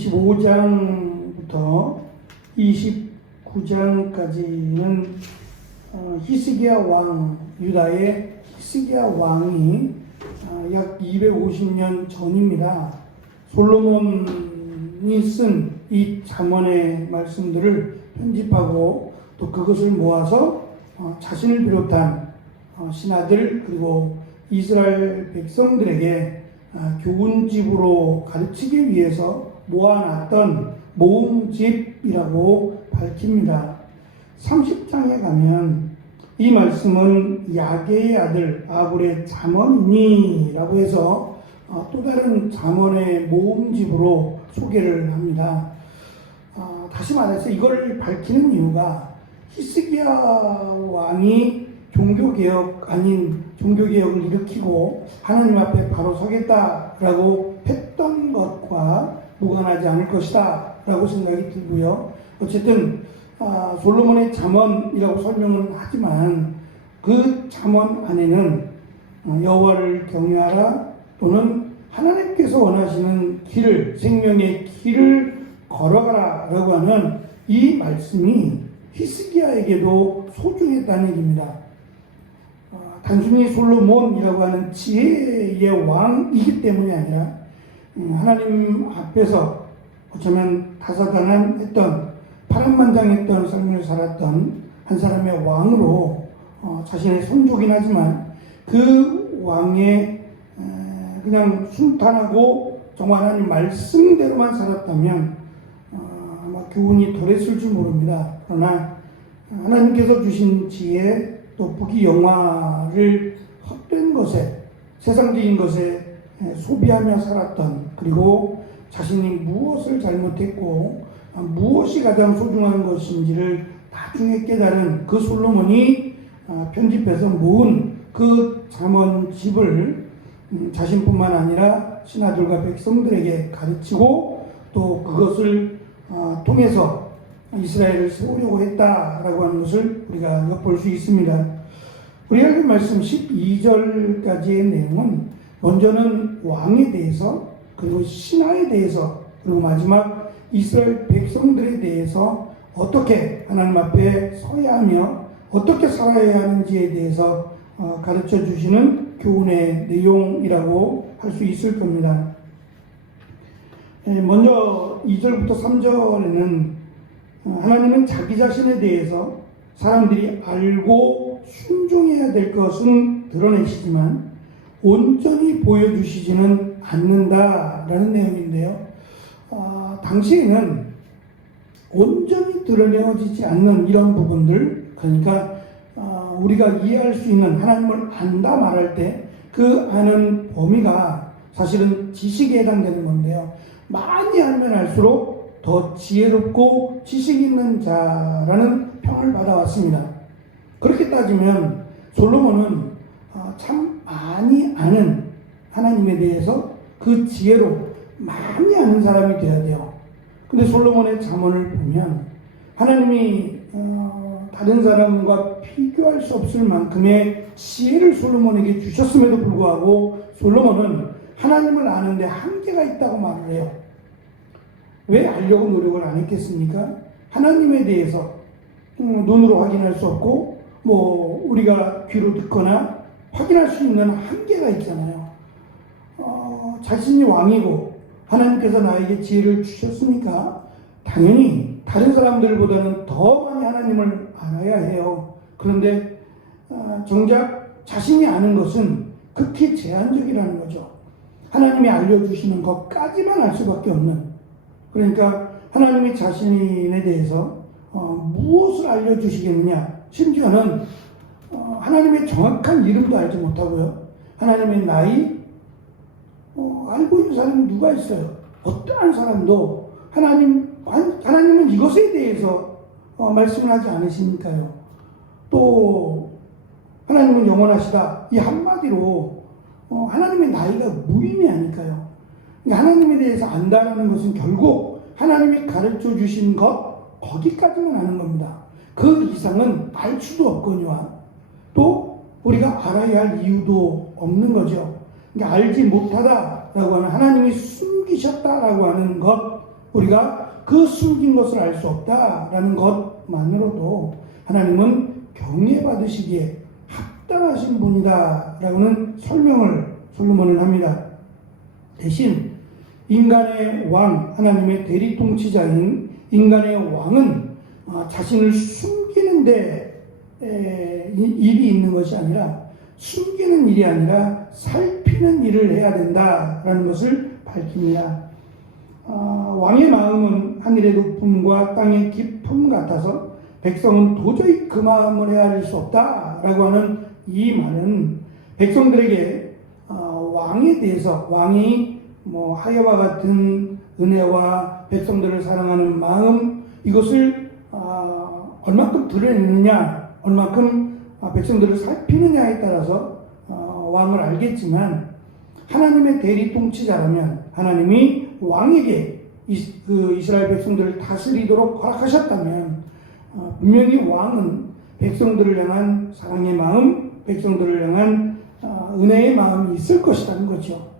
25장부터 29장까지는 히스기야 왕, 유다의 히스기야 왕이 약 250년 전입니다. 솔로몬이 쓴 이 잠언의 말씀들을 편집하고 또 그것을 모아서 자신을 비롯한 신하들 그리고 이스라엘 백성들에게 교훈집으로 가르치기 위해서 모아놨던 모음집이라고 밝힙니다. 30장에 가면 이 말씀은 야게의 아들 아굴의 잠언이니라고 해서 또 다른 잠언의 모음집으로 소개를 합니다. 다시 말해서 이걸 밝히는 이유가 히스기야 왕이 종교개혁 아닌 종교개혁을 일으키고 하나님 앞에 바로 서겠다라고 했던 것과 무관하지 않을 것이다 라고 생각이 들고요. 어쨌든 솔로몬의 잠언이라고 설명은 하지만 그 잠언 안에는 여호와를 경외하라 또는 하나님께서 원하시는 길을 생명의 길을 걸어가라 라고 하는 이 말씀이 히스기야에게도 소중했다는 얘기입니다. 단순히 솔로몬이라고 하는 지혜의 왕이기 때문이 아니라 하나님 앞에서 어쩌면 다사다난했던 파란만장했던 삶을 살았던 한 사람의 왕으로 자신의 손족이긴 하지만 그 왕의 그냥 순탄하고 정말 하나님 말씀대로만 살았다면 아마 교훈이 덜했을지 모릅니다. 그러나 하나님께서 주신 지혜 또 부귀 영화를 헛된 것에 세상적인 것에 소비하며 살았던 그리고 자신이 무엇을 잘못했고 무엇이 가장 소중한 것인지를 나중에 깨달은 그 솔로몬이 편집해서 모은 그 잠언집을 자신뿐만 아니라 신하들과 백성들에게 가르치고 또 그것을 통해서 이스라엘을 세우려고 했다라고 하는 것을 우리가 엿볼 수 있습니다. 우리가 읽은 말씀 12절까지의 내용은 먼저는 왕에 대해서 그리고 신하에 대해서 그리고 마지막 이스라엘 백성들에 대해서 어떻게 하나님 앞에 서야 하며 어떻게 살아야 하는지에 대해서 가르쳐 주시는 교훈의 내용이라고 할 수 있을 겁니다. 먼저 2절부터 3절에는 하나님은 자기 자신에 대해서 사람들이 알고 순종해야 될 것은 드러내시지만 온전히 보여주시지는 않는다라는 내용인데요. 당시에는 온전히 드러내어지지 않는 이런 부분들, 그러니까 우리가 이해할 수 있는 하나님을 안다 말할 때 그 아는 범위가 사실은 지식에 해당되는 건데요. 많이 알면 알수록 더 지혜롭고 지식 있는 자라는 평을 받아왔습니다. 그렇게 따지면 솔로몬은 참 많이 아는 하나님에 대해서 그 지혜로 많이 아는 사람이 되어야 돼요. 근데 솔로몬의 잠언을 보면 하나님이 다른 사람과 비교할 수 없을 만큼의 지혜를 솔로몬에게 주셨음에도 불구하고 솔로몬은 하나님을 아는데 한계가 있다고 말을 해요. 왜 알려고 노력을 안 했겠습니까? 하나님에 대해서 눈으로 확인할 수 없고 우리가 귀로 듣거나 확인할 수 있는 한계가 있잖아요. 자신이 왕이고 하나님께서 나에게 지혜를 주셨으니까 당연히 다른 사람들보다는 더 많이 하나님을 알아야 해요. 그런데 정작 자신이 아는 것은 극히 제한적이라는 거죠. 하나님이 알려주시는 것까지만 알 수밖에 없는, 그러니까 하나님이 자신에 대해서 무엇을 알려주시겠느냐, 심지어는 하나님의 정확한 이름도 알지 못하고요. 하나님의 나이 알고 있는 사람이 누가 있어요? 어떠한 사람도 하나님은 이것에 대해서 말씀을 하지 않으시니까요. 또 하나님은 영원하시다 이 한마디로 하나님의 나이가 무의미하니까요. 그러니까 하나님에 대해서 안다라는 것은 결국 하나님이 가르쳐 주신 것 거기까지만 아는 겁니다. 그 이상은 알 수도 없거니와 또 우리가 알아야 할 이유도 없는 거죠. 그러니까 알지 못하다라고 하는 하나님이 숨기셨다라고 하는 것 우리가 그 숨긴 것을 알 수 없다라는 것만으로도 하나님은 경외받으시기에 합당하신 분이다라고는 설명을 솔로몬은 합니다. 대신 인간의 왕, 하나님의 대리통치자인 인간의 왕은 자신을 숨기는 데 일이 있는 것이 아니라, 숨기는 일이 아니라 살피는 일을 해야 된다라는 것을 밝힙니다. 왕의 마음은 하늘의 높음과 땅의 깊음 같아서 백성은 도저히 그 마음을 헤아릴 수 없다라고 하는 이 말은 백성들에게 왕에 대해서, 왕이 하여와 같은 은혜와 백성들을 사랑하는 마음, 이것을 얼마큼 드러내느냐, 얼마큼 백성들을 살피느냐에 따라서 왕을 알겠지만, 하나님의 대리통치자라면 하나님이 왕에게 그 이스라엘 백성들을 다스리도록 허락하셨다면 분명히 왕은 백성들을 향한 사랑의 마음, 백성들을 향한 은혜의 마음이 있을 것이라는 거죠.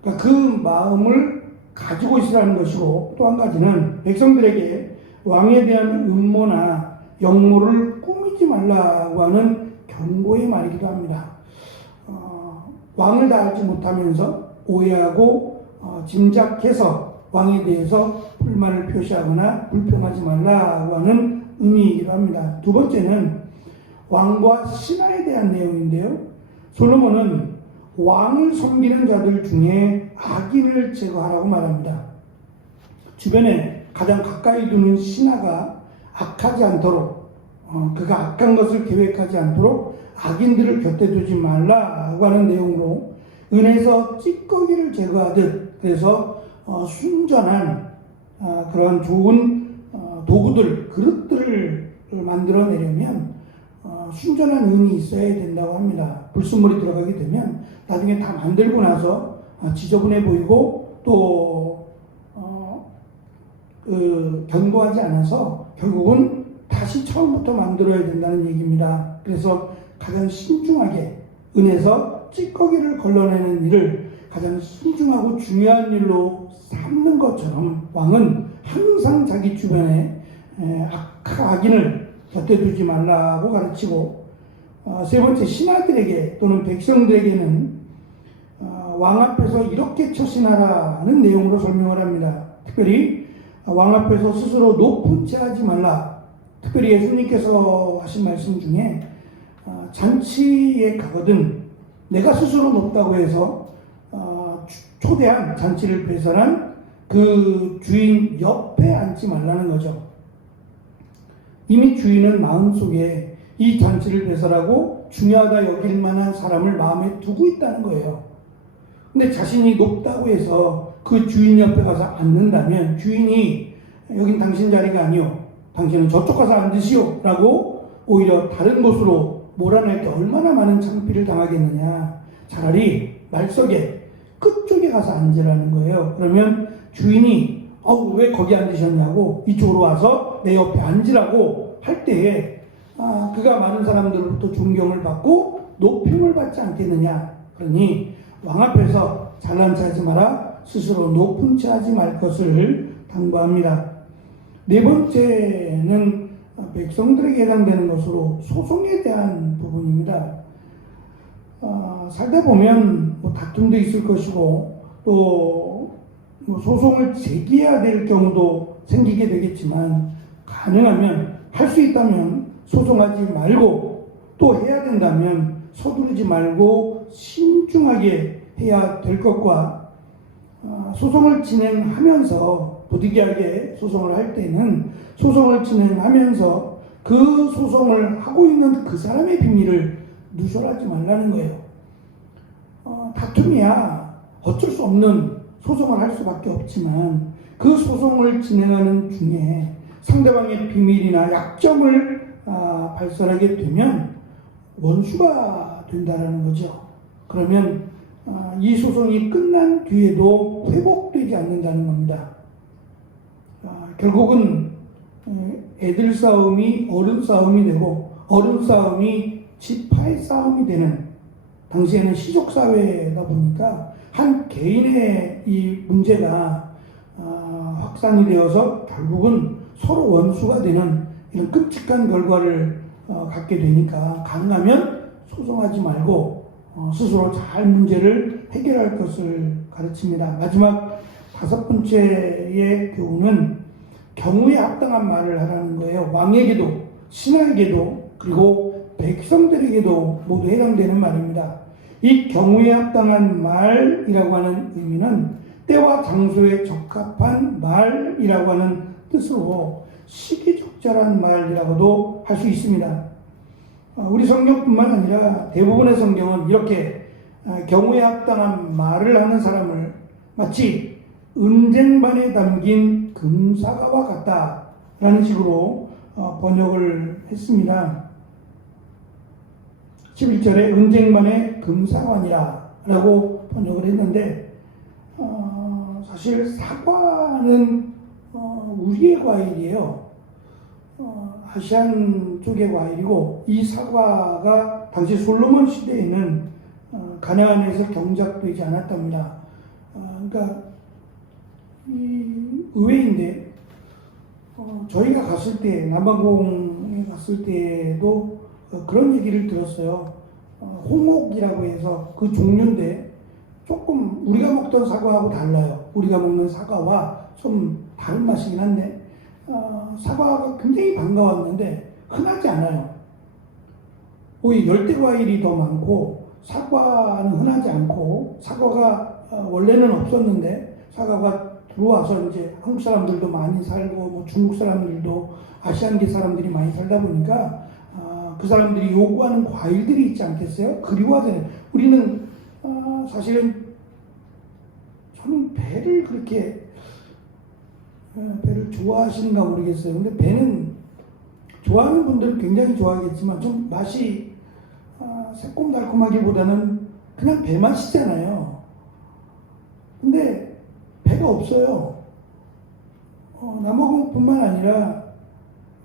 그러니까 그 마음을 가지고 있으라는 것이고, 또 한 가지는 백성들에게 왕에 대한 음모나 역모를 꾸미지 말라고 하는 경고의 말이기도 합니다. 왕을 다 알지 못하면서 오해하고 짐작해서 왕에 대해서 불만을 표시하거나 불평하지 말라고 하는 의미이기도 합니다. 두 번째는 왕과 신하에 대한 내용인데요. 솔로몬은 왕을 섬기는 자들 중에 악인을 제거하라고 말합니다. 주변에 가장 가까이 두는 신하가 악하지 않도록, 그가 악한 것을 계획하지 않도록 악인들을 곁에 두지 말라고 하는 내용으로, 은에서 찌꺼기를 제거하듯, 그래서 순전한 그러한 좋은 도구들, 그릇들을 만들어내려면 순전한 은이 있어야 된다고 합니다. 불순물이 들어가게 되면 나중에 다 만들고 나서 지저분해 보이고 또 견고하지 않아서 결국은 다시 처음부터 만들어야 된다는 얘기입니다. 그래서 가장 신중하게 은에서 찌꺼기를 걸러내는 일을 가장 신중하고 중요한 일로 삼는 것처럼, 왕은 항상 자기 주변에 악인을 곁에 두지 말라고 가르치고, 세 번째, 신하들에게 또는 백성들에게는 왕 앞에서 이렇게 처신하라는 내용으로 설명을 합니다. 특별히 왕 앞에서 스스로 높은 채 하지 말라. 특별히 예수님께서 하신 말씀 중에 잔치에 가거든 내가 스스로 높다고 해서 초대한, 잔치를 배설한 그 주인 옆에 앉지 말라는 거죠. 이미 주인은 마음속에 이 잔치를 배설하고 중요하다 여길 만한 사람을 마음에 두고 있다는 거예요. 근데 자신이 높다고 해서 그 주인 옆에 가서 앉는다면 주인이 여긴 당신 자리가 아니오, 당신은 저쪽 가서 앉으시오 라고 오히려 다른 곳으로 몰아낼 때 얼마나 많은 창피를 당하겠느냐. 차라리 말석에 끝쪽에 가서 앉으라는 거예요. 그러면 주인이 왜 거기 앉으셨냐고 이쪽으로 와서 내 옆에 앉으라고 할 때에 그가 많은 사람들로부터 존경을 받고 높임을 받지 않겠느냐. 그러니 왕 앞에서 잘난 체 하지 마라, 스스로 높은 채 하지 말 것을 당부합니다. 네 번째는 백성들에게 해당되는 것으로 소송에 대한 부분입니다. 살다 보면 다툼도 있을 것이고 또 소송을 제기해야 될 경우도 생기게 되겠지만, 가능하면 할 수 있다면 소송하지 말고, 또 해야 된다면 서두르지 말고 신중하게 해야 될 것과, 소송을 진행하면서 부득이하게 소송을 할 때는 소송을 진행하면서 그 소송을 하고 있는 그 사람의 비밀을 누설하지 말라는 거예요. 다툼이야 어쩔 수 없는 소송을 할 수밖에 없지만, 그 소송을 진행하는 중에 상대방의 비밀이나 약점을 발설하게 되면 원수가 된다는 거죠. 그러면 이 소송이 끝난 뒤에도 회복되지 않는다는 겁니다. 결국은 애들 싸움이 어른 싸움이 되고, 어른 싸움이 지파의 싸움이 되는, 당시에는 시족사회다 보니까 한 개인의 이 문제가 확산이 되어서 결국은 서로 원수가 되는 이런 끔찍한 결과를 갖게 되니까 가능하면 소송하지 말고 스스로 잘 문제를 해결할 것을 가르칩니다. 마지막 5번째의 교훈은 경우에 합당한 말을 하라는 거예요. 왕에게도 신하에게도 그리고 백성들에게도 모두 해당되는 말입니다. 이 경우에 합당한 말이라고 하는 의미는 때와 장소에 적합한 말이라고 하는 뜻으로 시기적절한 말이라고도 할 수 있습니다. 우리 성경뿐만 아니라 대부분의 성경은 이렇게 경우에 합당한 말을 하는 사람을 마치 은쟁반에 담긴 금사과와 같다라는 식으로 번역을 했습니다. 11절에 은쟁반의 금사과니라 라고 번역을 했는데 사실 사과는 우리의 과일이에요. 아시안 쪽의 과일이고 이 사과가 당시 솔로몬 시대에는 가나안에서 경작되지 않았답니다. 그러니까 의외인데 저희가 갔을 때 남아공에 갔을 때도 그런 얘기를 들었어요. 홍옥이라고 해서 그 종류인데 조금 우리가 먹던 사과하고 달라요. 우리가 먹는 사과와 좀 다른 맛이긴 한데 사과가 굉장히 반가웠는데 흔하지 않아요. 오히려 열대과일이 더 많고 사과는 흔하지 않고 사과가 원래는 없었는데 사과가 들어와서 이제 한국 사람들도 많이 살고 뭐 중국 사람들도 아시안계 사람들이 많이 살다 보니까 그 사람들이 요구하는 과일들이 있지 않겠어요? 그리워하잖아요. 우리는 사실은 저는 배를 그렇게 배를 좋아하시는가 모르겠어요. 근데 배는 좋아하는 분들은 굉장히 좋아하겠지만 좀 맛이 새콤달콤하기보다는 그냥 배 맛이잖아요. 근데 배가 없어요. 남아공뿐만 아니라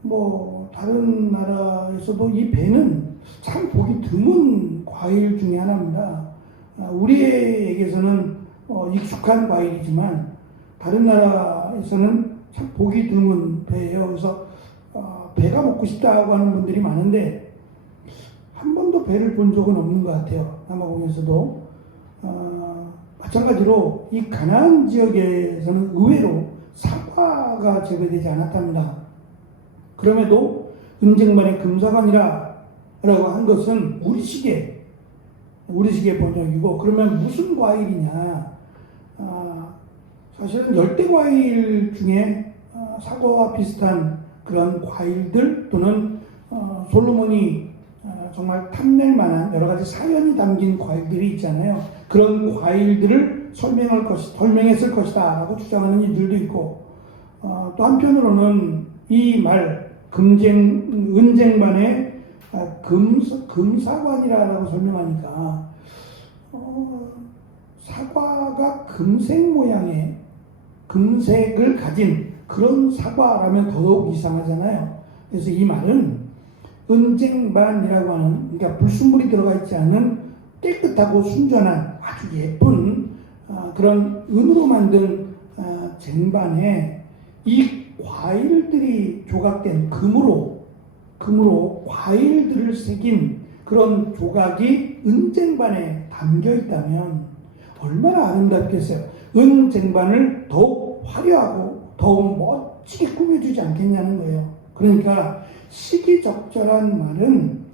뭐 다른 나라에서도 이 배는 참 보기 드문 과일 중에 하나입니다. 우리에게서는 익숙한 과일이지만 다른 나라에서는 참 보기 드문 배예요. 그래서 배가 먹고 싶다고 하는 분들이 많은데 한 번도 배를 본 적은 없는 것 같아요. 남아공에서도 마찬가지로 이 가나안 지역에서는 의외로 사과가 재배되지 않았답니다. 그럼에도 은쟁반의 금사과니라 라고 한 것은 우리식의 번역이고, 그러면 무슨 과일이냐? 사실은 열대과일 중에 사과와 비슷한 그런 과일들 또는 솔로몬이 정말 탐낼 만한 여러 가지 사연이 담긴 과일들이 있잖아요. 그런 과일들을 설명했을 것이다 라고 주장하는 이들도 있고, 또 한편으로는 이 말 은쟁반의 금사과니라라고 설명하니까 사과가 금색 모양의 금색을 가진 그런 사과라면 더욱 이상하잖아요. 그래서 이 말은 은쟁반이라고 하는, 그러니까 불순물이 들어가 있지 않은 깨끗하고 순전한 아주 예쁜 그런 은으로 만든 쟁반에 이 과일들이 조각된 금으로 과일들을 새긴 그런 조각이 은쟁반에 담겨 있다면 얼마나 아름답겠어요. 은쟁반을 더욱 화려하고 더욱 멋지게 꾸며주지 않겠냐는 거예요. 그러니까 시기적절한 말은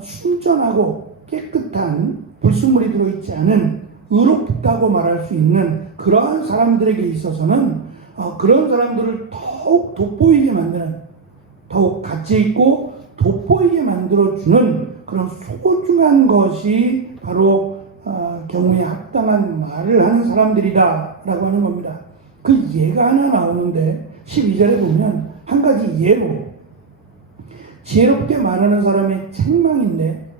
순전하고 깨끗한 불순물이 들어있지 않은 의롭다고 말할 수 있는 그러한 사람들에게 있어서는 그런 사람들을 더욱 돋보이게 만드는, 더욱 가치있고 돋보이게 만들어주는 그런 소중한 것이 바로 경우에 합당한 말을 하는 사람들이다 라고 하는 겁니다. 그 예가 하나 나오는데 12절에 보면 한 가지 예로 지혜롭게 말하는 사람의 책망인데,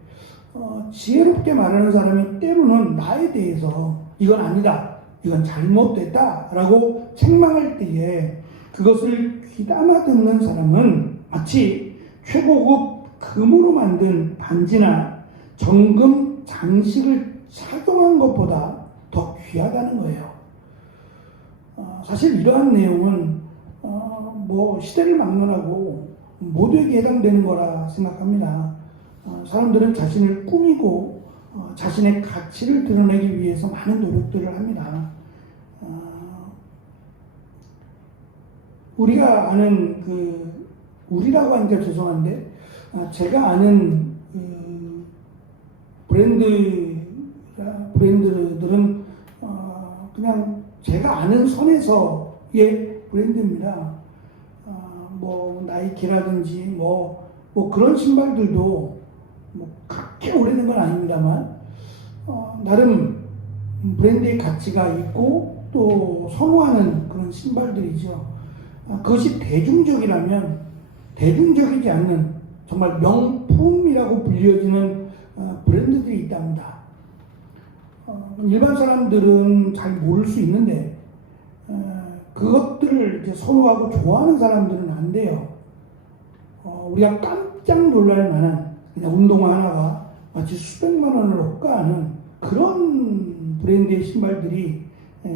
지혜롭게 말하는 사람이 때로는 나에 대해서 이건 아니다, 이건 잘못됐다 라고 책망할 때에 그것을 귀담아 듣는 사람은 마치 최고급 금으로 만든 반지나 정금 장식을 착용한 것보다 더 귀하다는 거예요. 사실 이러한 내용은 시대를 막론하고 모두에게 해당되는 거라 생각합니다. 사람들은 자신을 꾸미고 자신의 가치를 드러내기 위해서 많은 노력들을 합니다. 우리가 아는 우리라고 하니까 죄송한데 제가 아는 브랜드들은 그냥 제가 아는 선에서의 브랜드입니다. 나이키라든지 그런 신발들도 그렇게 오래된 건 아닙니다만 나름 브랜드의 가치가 있고 또 선호하는 그런 신발들이죠. 그것이 대중적이라면 대중적이지 않는 정말 명품이라고 불려지는 브랜드들이 있답니다. 일반 사람들은 잘 모를 수 있는데 그것들을 이제 선호하고 좋아하는 사람들은 안 돼요. 우리가 깜짝 놀랄 만한 그냥 운동화 하나가 마치 수백만 원을 호가하는 그런 브랜드의 신발들이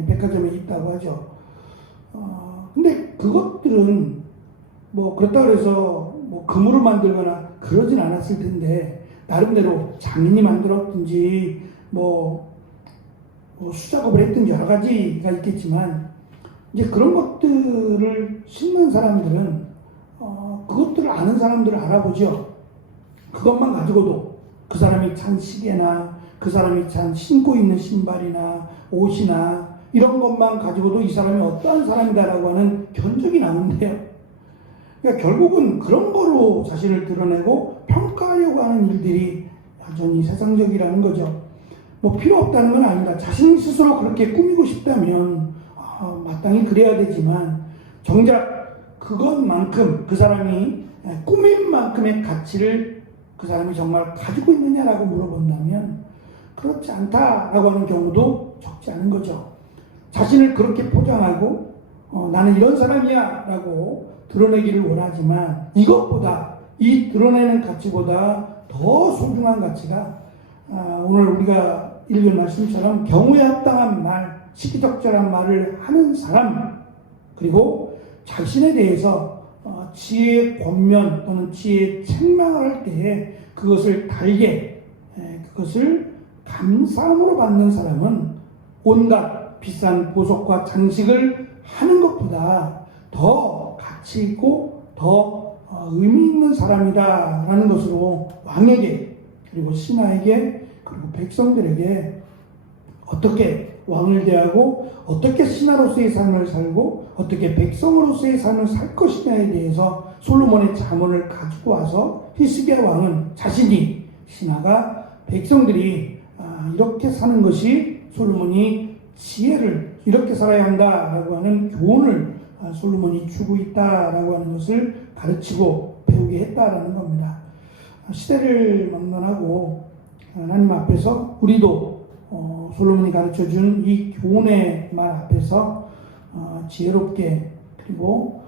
백화점에 있다고 하죠. 근데 그것들은 그렇다고 해서 금으로 만들거나 그러진 않았을 텐데 나름대로 장인이 만들었든지 수작업을 했든지 여러 가지가 있겠지만 이제 그런 것들을 신는 사람들은 그것들을 아는 사람들을 알아보죠. 그것만 가지고도 그 사람이 찬 시계나 그 사람이 찬 신고 있는 신발이나 옷이나 이런 것만 가지고도 이 사람이 어떠한 사람이다라고 하는 견적이 나오는데요. 그러니까 결국은 그런 거로 자신을 드러내고 평가하려고 하는 일들이 여전히 세상적이라는 거죠. 필요 없다는 건 아닙니다. 자신 스스로 그렇게 꾸미고 싶다면 마땅히 그래야 되지만 정작 그것만큼 그 사람이 꾸민 만큼의 가치를 그 사람이 정말 가지고 있느냐라고 물어본다면 그렇지 않다라고 하는 경우도 적지 않은 거죠. 자신을 그렇게 포장하고 나는 이런 사람이야 라고 드러내기를 원하지만 이것보다 이 드러내는 가치보다 더 소중한 가치가 오늘 우리가 읽은 말씀처럼 경우에 합당한 말, 시기적절한 말을 하는 사람, 그리고 자신에 대해서 지혜의 권면 또는 지혜의 책망을 할 때에 그것을 달게 그것을 감사함으로 받는 사람은 온갖 비싼 보석과 장식을 하는 것보다 더 가치 있고 더 의미 있는 사람이다라는 것으로 왕에게 그리고 신하에게 그리고 백성들에게 어떻게 왕을 대하고 어떻게 신하로서의 삶을 살고 어떻게 백성으로서의 삶을 살 것이냐에 대해서 솔로몬의 잠언을 가지고 와서 히스기야 왕은 자신이 신하가 백성들이 이렇게 사는 것이 솔로몬이 지혜를 이렇게 살아야 한다라고 하는 교훈을 솔로몬이 주고 있다라고 하는 것을 가르치고 배우게 했다라는 겁니다. 시대를 막론하고 하나님 앞에서 우리도 솔로몬이 가르쳐준 이 교훈의 말 앞에서 지혜롭게 그리고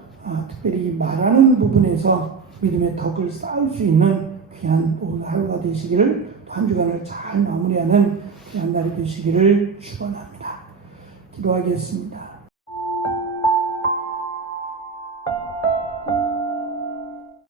특별히 말하는 부분에서 믿음의 덕을 쌓을 수 있는 귀한 오늘 하루가 되시기를 또 한 주간을 잘 마무리하는 귀한 날이 되시기를 축원합니다. 기도하겠습니다.